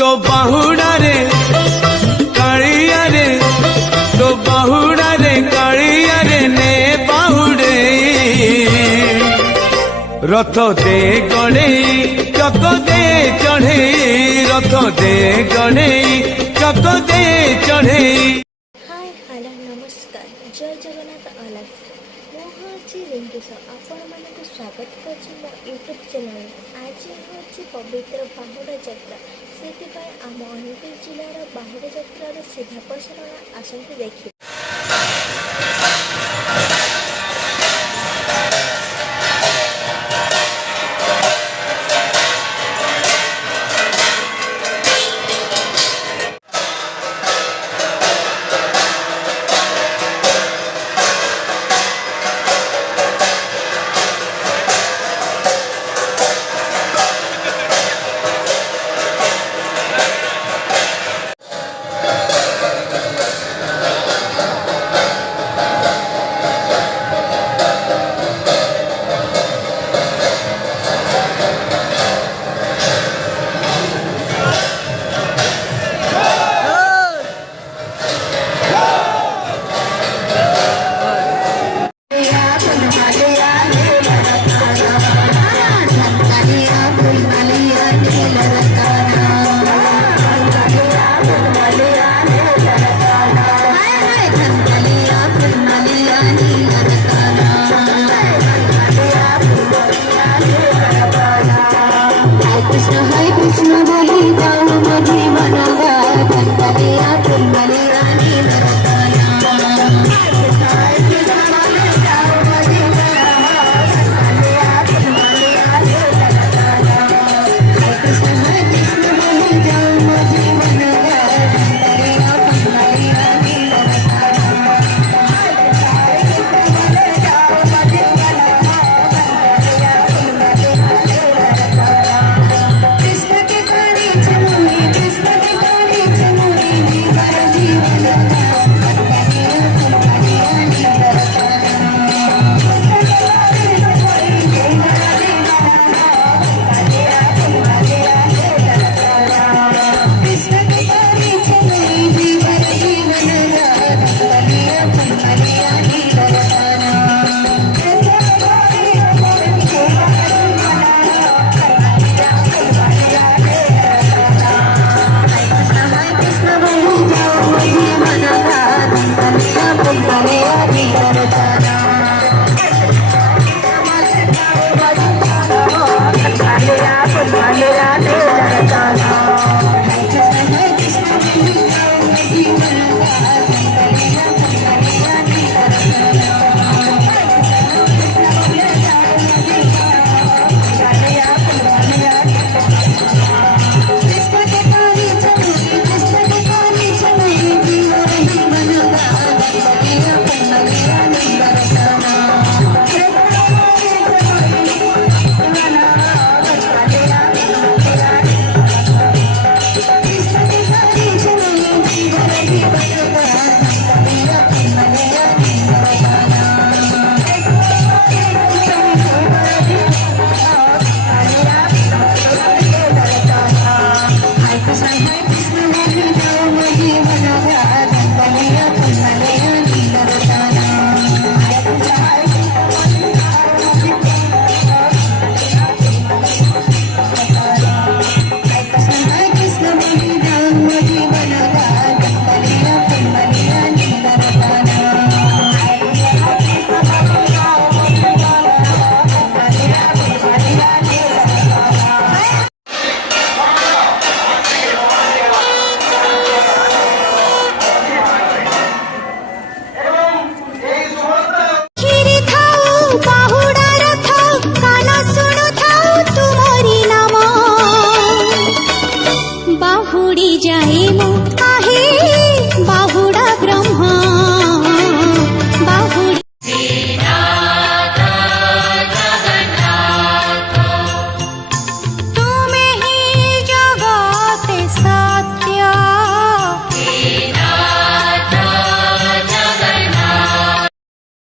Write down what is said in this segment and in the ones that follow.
तो बाहुड़ा रे कालिया रे तो बाहुड़ा रे कालिया रे ने बाहुड़े रथ दे गणे चक दे चढ़े रथ दे गणे चक दे चढ़े। हाय हेलो नमस्कार जय जगन्नाथ आलाफ मुझे रिंकू आपण मानक स्वागत कर यूट्यूब चैनल। आज हूँ पवित्र बाहुड़ा जात्रा से आम अनुगुल जिलार बाहुड़ा जात्रार सीधा प्रसारण आसतु देखिए।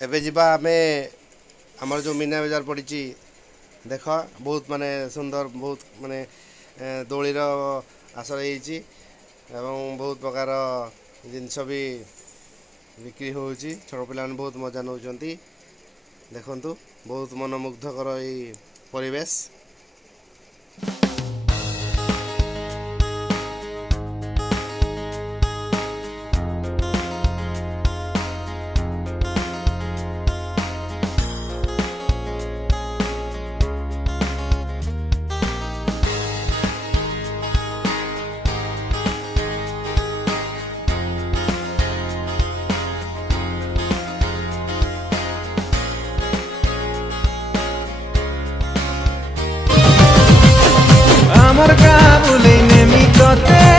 एबे जीवा आमे आमर जो मीना बजार पड़ी देख बहुत माने सुंदर बहुत माने दोलीर ଆସର ହେଇଛି ଏବଂ ବହୁତ ପ୍ରକାର ଜିନିଷ ବି ବିକ୍ରି ହେଉଛି। ଛୋଟ ପିଲାମାନେ ବହୁତ ମଜା ନେଉଛନ୍ତି। ଦେଖନ୍ତୁ ବହୁତ ମନମୁଗ୍ଧକର ଏଇ ପରିବେଶ। আমার কাবুলে নেমি কতে